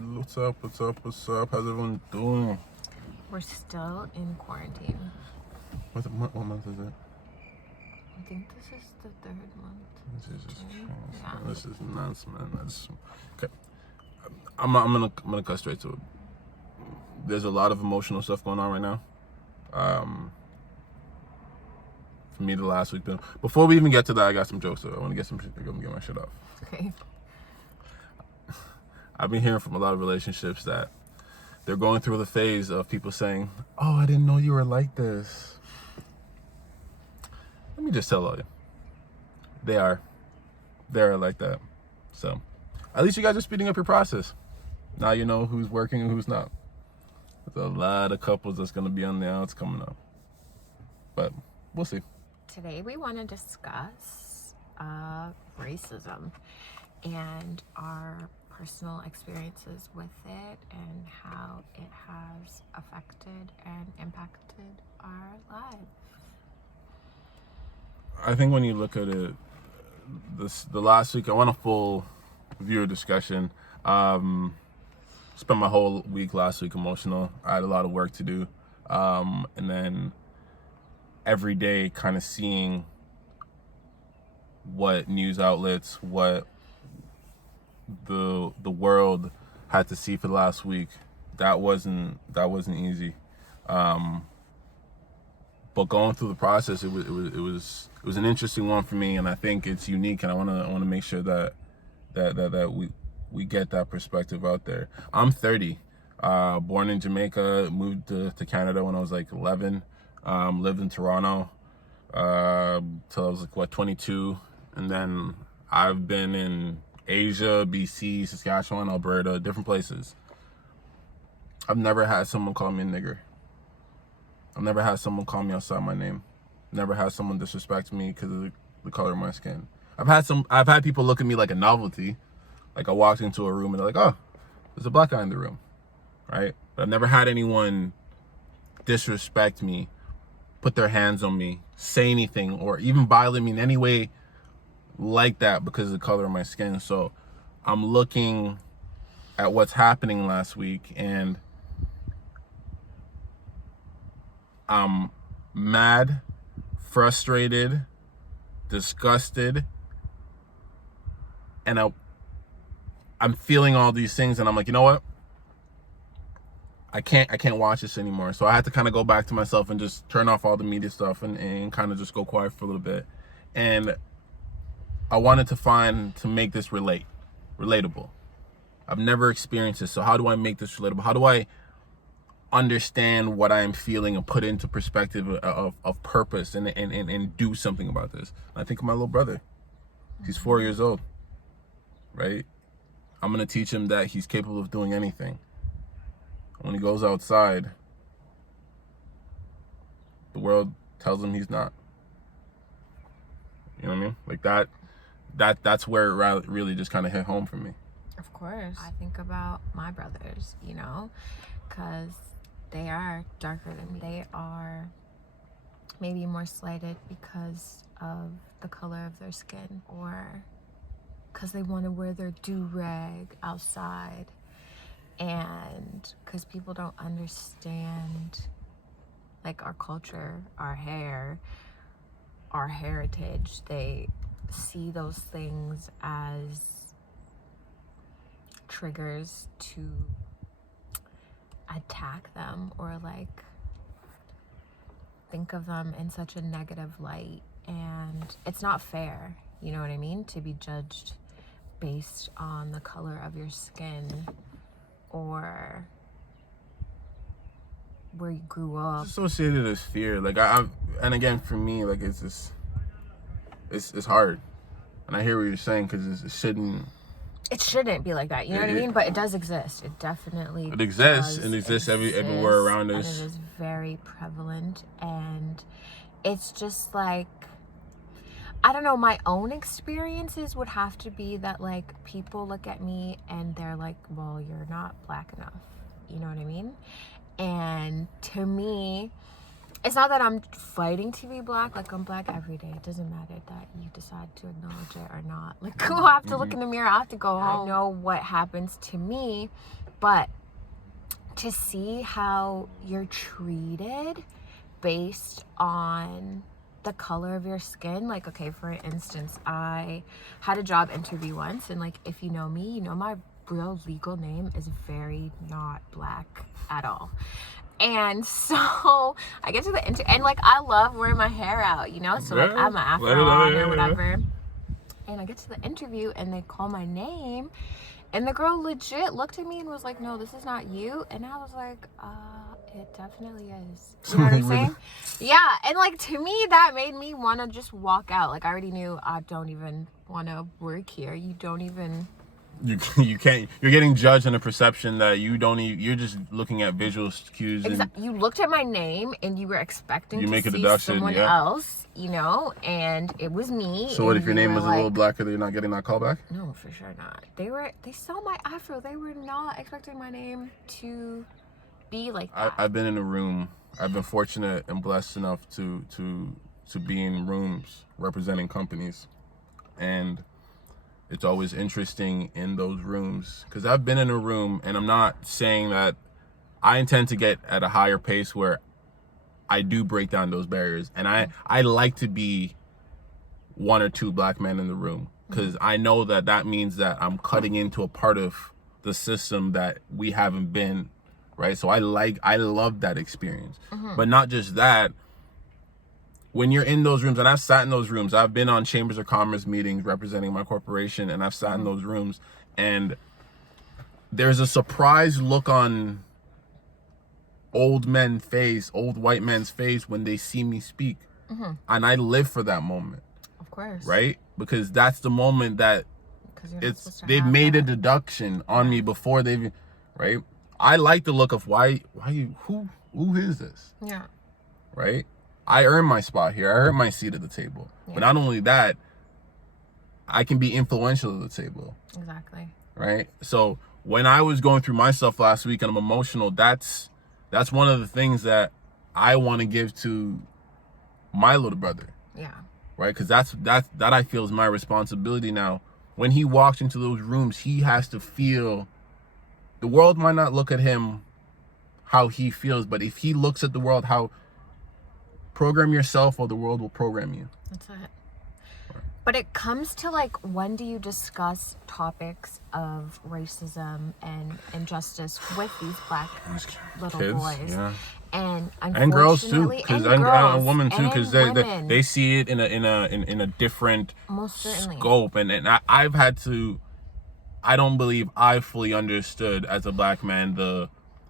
What's up? What's up? What's up? How's everyone doing? We're still in quarantine. What month is it? I think this is the third month. Jesus Christ. Yeah. This is nuts, man. That's okay. I'm gonna cut straight to it. There's a lot of emotional stuff going on right now. For me, the last week. Before we even get to that, I got some jokes. So I want to get my shit off. Okay. I've been hearing from a lot of relationships that they're going through the phase of people saying, "Oh, I didn't know you were like this." Let me just tell all you, they're like that. So, at least you guys are speeding up your process. Now you know who's working and who's not. There's a lot of couples that's gonna be on the outs coming up, but we'll see. Today we want to discuss racism and our personal experiences with it and how it has affected and impacted our lives. I think when you look at it, the last week I went a full viewer discussion. Spent my whole week last week emotional. I had a lot of work to do, and then every day kind of seeing what news outlets, what the world had to see for the last week. That wasn't easy. But going through the process, it was an interesting one for me, and I think it's unique, and I want to make sure that we get that perspective out there. I'm 30, born in Jamaica, moved to Canada when I was like 11, lived in Toronto till I was like 22, and then I've been in Asia, BC, Saskatchewan, Alberta, different places. I've never had someone call me a nigger. I've never had someone call me outside my name. Never had someone disrespect me because of the color of my skin. I've had people look at me like a novelty. Like I walked into a room and they're like, "Oh, there's a black guy in the room," right? But I've never had anyone disrespect me, put their hands on me, say anything, or even violate me in any way like that because of the color of my skin. So I'm looking at what's happening last week and I'm mad, frustrated, disgusted, and I'm feeling all these things, and I'm like, you know what? I can't watch this anymore. So I had to kind of go back to myself and just turn off all the media stuff and kind of just go quiet for a little bit. And I wanted to make this relatable. I've never experienced this, so how do I make this relatable? How do I understand what I am feeling and put into perspective of purpose and do something about this? I think of my little brother. He's 4 years old, right? I'm gonna teach him that he's capable of doing anything. When he goes outside, the world tells him he's not. You know what I mean? Like that's where it really just kind of hit home for me. Of course. I think about my brothers, because they are darker than me. They are maybe more slighted because of the color of their skin, or because they want to wear their do-rag outside, and because people don't understand like our culture, our hair, our heritage. They see those things as triggers to attack them, or like think of them in such a negative light, and it's not fair, you know what I mean, to be judged based on the color of your skin or where you grew up. It's associated as fear. Like and again for me, like it's hard, and I hear what you're saying because it shouldn't be like that, you know what I mean? But it does exist. It definitely exists, and exists everywhere around us. And it is very prevalent, and it's just like, I don't know, my own experiences would have to be that like people look at me and they're like, well, you're not black enough, you know what I mean? And to me, it's not that I'm fighting to be black. Like, I'm black every day. It doesn't matter that you decide to acknowledge it or not. Like, I have to look in the mirror. I have to go home. I know what happens to me But to see how you're treated based on the color of your skin, like, okay, for instance, I had a job interview once, and like, if you know me, you know my real legal name is very not black at all. And so I get to the interview, and like, I love wearing my hair out, you know, so like, I'm an afro on or whatever, and I get to the interview and they call my name, and the girl legit looked at me and was like, no, this is not you. And I was like, it definitely is. You know what I'm saying? Yeah. And like, to me, that made me want to just walk out. Like, I already knew I don't even want to work here. You don't even... You can't. You're getting judged on a perception that you don't even. You're just looking at visual cues. You looked at my name and you were expecting to make a see deduction, someone else, you know, and it was me. So what if your name was like, a little blacker? They're not getting that call back? No, for sure not. They saw my afro. They were not expecting my name to be like that. I've been in a room. I've been fortunate and blessed enough to be in rooms representing companies, and it's always interesting in those rooms, because I've been in a room, and I'm not saying that I intend to get at a higher pace where I do break down those barriers, and I like to be one or two black men in the room, because I know that means that I'm cutting into a part of the system that we haven't been, right? So I love that experience. But not just that, when you're in those rooms, and I've sat in those rooms, I've been on Chambers of Commerce meetings representing my corporation, and I've sat in those rooms, and there's a surprised look on old white men's face when they see me speak. And I live for that moment. Of course. Right? Because that's the moment that they've made a deduction on me before they've, right? I like the look of who is this? Yeah. Right? I earned my spot here. I earned my seat at the table. Yeah. But not only that, I can be influential at the table. Exactly. Right? So when I was going through my stuff last week and I'm emotional, that's one of the things that I want to give to my little brother. Yeah. Right? Because that I feel is my responsibility now. When he walks into those rooms, he has to feel, the world might not look at him how he feels, but if he looks at the world how, program yourself or the world will program you. That's it. But it comes to like, when do you discuss topics of racism and injustice with these black little kids, boys? Yeah. And girls too, because and women too, because they see it in a different scope, and I've had to. I don't believe I fully understood as a black man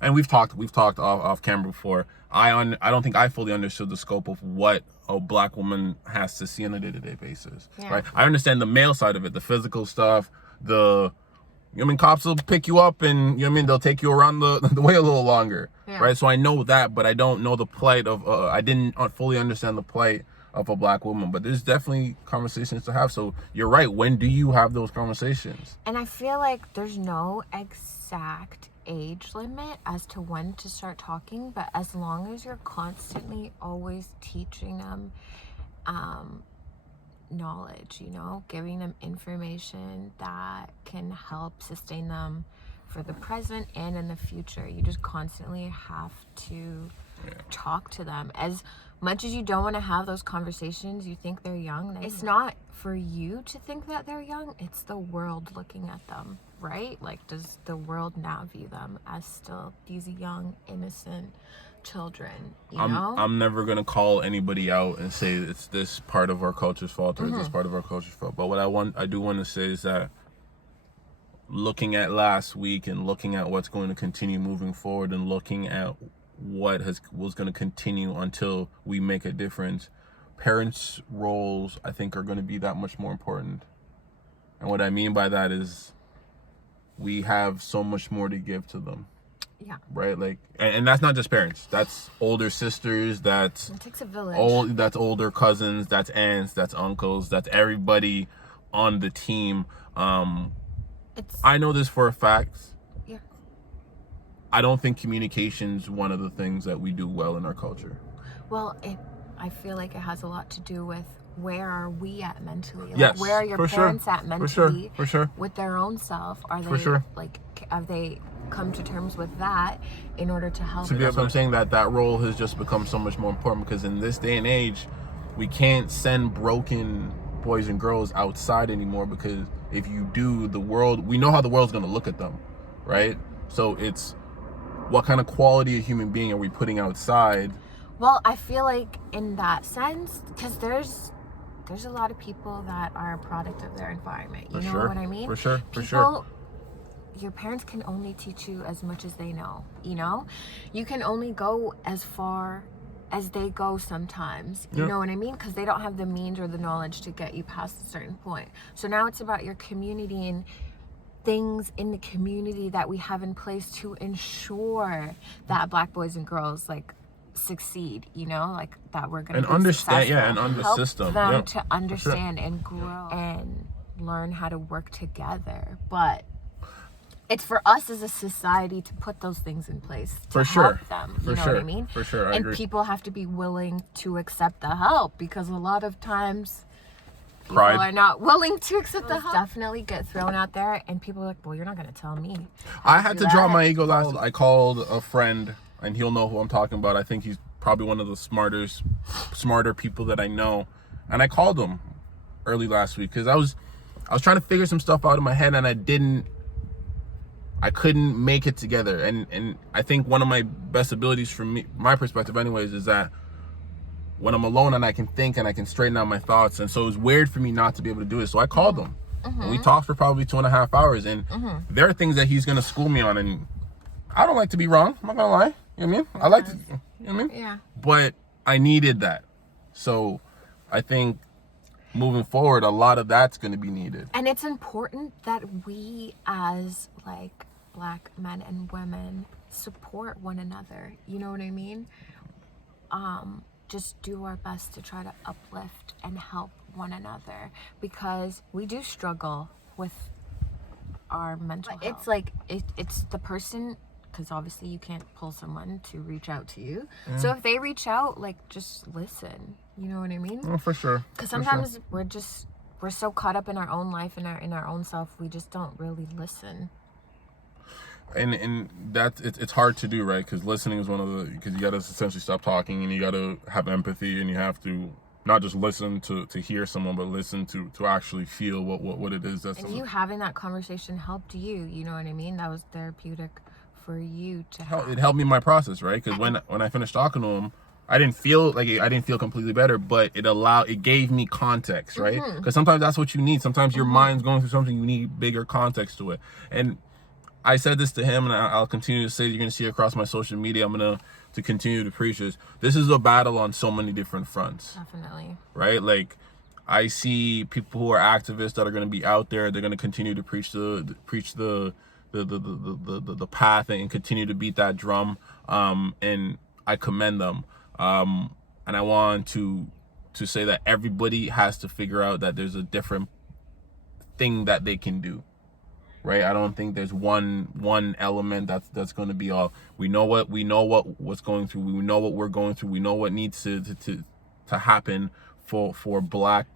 and we've talked off camera before. I don't think I fully understood the scope of what a black woman has to see on a day-to-day basis. Yeah. Right? I understand the male side of it, the physical stuff, cops will pick you up and, they'll take you around the way a little longer. Yeah. Right? So I know that, but I don't know the plight of, I didn't fully understand the plight of a black woman, but there's definitely conversations to have. So you're right. When do you have those conversations? And I feel like there's no exact age limit as to when to start talking, but as long as you're constantly always teaching them knowledge, giving them information that can help sustain them for the present and in the future, you just constantly have to talk to them. As much as you don't want to have those conversations, you think they're young, it's not for you to think that they're young, it's the world looking at them, right? Like, does the world now view them as still these young, innocent children, I'm never gonna call anybody out and say it's this part of our culture's fault or this part of our culture's fault, but what I do want to say is that looking at last week and looking at what's going to continue moving forward and looking at what was going to continue until we make a difference, parents' roles, I think, are going to be that much more important. And what I mean by that is we have so much more to give to them. Yeah. Right? Like, and that's not just parents. That's older sisters. It takes a village. That's older cousins. That's aunts. That's uncles. That's everybody on the team. I know this for a fact. Yeah. I don't think communication's one of the things that we do well in our culture. Well, I feel like it has a lot to do with where are we at mentally? Like, yes, where are your parents at mentally? For sure. With their own self? Are they come to terms with that in order to help. So that's what I'm saying, that role has just become so much more important, because in this day and age, we can't send broken boys and girls outside anymore, because if you do, we know how the world's going to look at them, right? So it's what kind of quality of human being are we putting outside? Well, I feel like in that sense, because there's a lot of people that are a product of their environment. You know what I mean? For sure. Your parents can only teach you as much as they know, you know? You can only go as far as they go sometimes, you know what I mean? Because they don't have the means or the knowledge to get you past a certain point. So now it's about your community and things in the community that we have in place to ensure that Black boys and girls, like, succeed, you know, like that we're gonna understand, and on the help system, them to understand and grow and learn how to work together. But it's for us as a society to put those things in place to help them. You know what I mean? For sure, I agree. People have to be willing to accept the help, because a lot of times people are not willing to accept the help. Definitely get thrown out there, and people are like, well, you're not gonna tell me. I had to drop my ego last. I called a friend, and he'll know who I'm talking about. I think he's probably one of the smarter people that I know. And I called him early last week because I was trying to figure some stuff out in my head, and I couldn't make it together. And I think one of my best abilities, from my perspective anyways, is that when I'm alone and I can think and I can straighten out my thoughts. And so it was weird for me not to be able to do it. So I called him, and we talked for probably 2.5 hours. And there are things that he's going to school me on, and I don't like to be wrong. I'm not going to lie. You know what I mean? I like to, you know what I mean? Yeah. But I needed that. So I think moving forward, a lot of that's going to be needed. And it's important that we, as like Black men and women, support one another. You know what I mean? Just do our best to try to uplift and help one another, because we do struggle with our mental health. It's like, it's the person, because obviously you can't pull someone to reach out to you. So if they reach out, like, just listen. You know what I mean? Oh, for sure. Because sometimes we're so caught up in our own life and in our own self, we just don't really listen. And that's it's hard to do, right? Because listening is because you got to essentially stop talking, and you got to have empathy, and you have to not just listen to hear someone, but listen to actually feel what it is that's. And you having that conversation helped you. You know what I mean? That was therapeutic for you to have. It helped me in my process, right? Because when I finished talking to him, I didn't feel completely better, but it gave me context, right? Because sometimes that's what you need. Sometimes your mind's going through something, you need bigger context to it. And I said this to him, and I'll continue to say, you're going to see across my social media, I'm going to continue to preach this is a battle on so many different fronts. Definitely. Right? Like, I see people who are activists that are going to be out there. They're going to continue to preach the path and continue to beat that drum. And I commend them. And I want to say that everybody has to figure out that there's a different thing that they can do. Right? I don't think there's one element that's going to be all. We know what's going through. We know what we're going through. We know what needs to happen for Black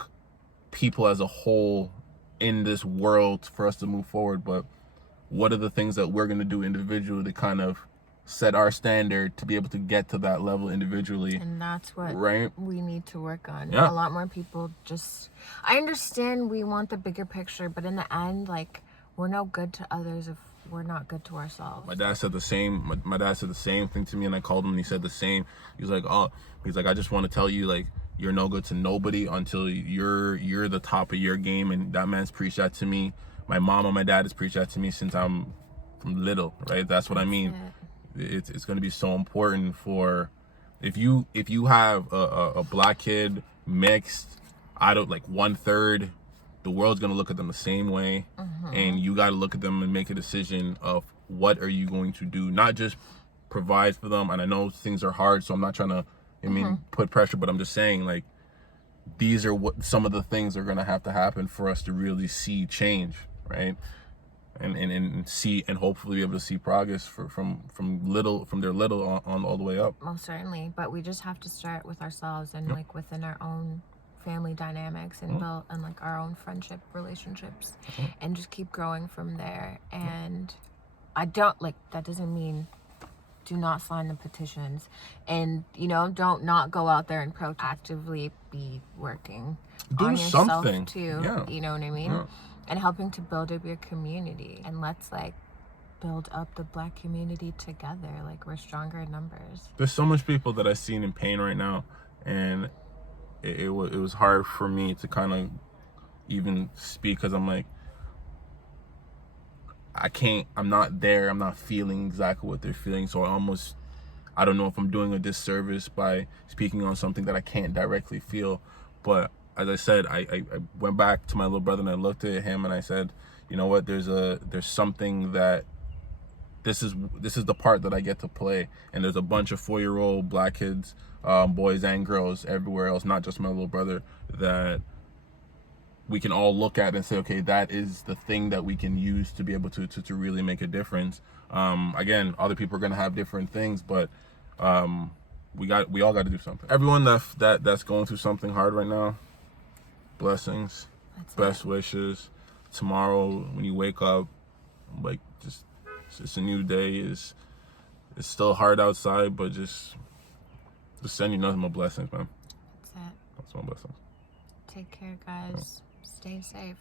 people as a whole in this world for us to move forward. But what are the things that we're going to do individually to kind of set our standard to be able to get to that level individually? And that's what we need to work on. Yeah. A lot more people I understand we want the bigger picture, but in the end, like, we're no good to others if we're not good to ourselves. My dad said the same. My dad said the same thing to me, and I called him, and he said the same. He's like, I just want to tell you, like, you're no good to nobody until you're the top of your game. And that man's preached that to me. My mom and my dad has preached that to me since I'm from little, right? That's what I mean. It's going to be so important for if you have a Black kid mixed out of like 1/3. The world's going to look at them the same way, and you got to look at them and make a decision of what are you going to do, not just provide for them. And I know things are hard, so I'm not trying to, put pressure, but I'm just saying, like, these are what some of the things are going to have to happen for us to really see change, right? And see, and hopefully be able to see progress from their little on all the way up. Most certainly, but we just have to start with ourselves and like within our own family dynamics and build and like our own friendship relationships and just keep growing from there. And I don't like that doesn't mean do not sign the petitions, and don't not go out there and proactively be working Do on yourself something. too. Yeah. You know what I mean? Yeah. And helping to build up your community, and let's like build up the Black community together. Like, we're stronger in numbers. There's so much people that I've seen in pain right now, and it was hard for me to kind of even speak, because I'm like, I'm not there, I'm not feeling exactly what they're feeling, so I don't know if I'm doing a disservice by speaking on something that I can't directly feel. But as I said, I went back to my little brother and I looked at him and I said, you know what, there's something that this is the part that I get to play, and there's a bunch of 4-year-old Black kids, boys and girls everywhere else, not just my little brother, that we can all look at and say, okay, that is the thing that we can use to be able to really make a difference. Again, other people are gonna have different things, but we all got to do something. Everyone that's going through something hard right now, blessings, best wishes. Tomorrow when you wake up, like, just it's a new day. It's still hard outside, but just send you nothing but blessings, man. That's it. That's my blessings. Take care, guys. Stay safe.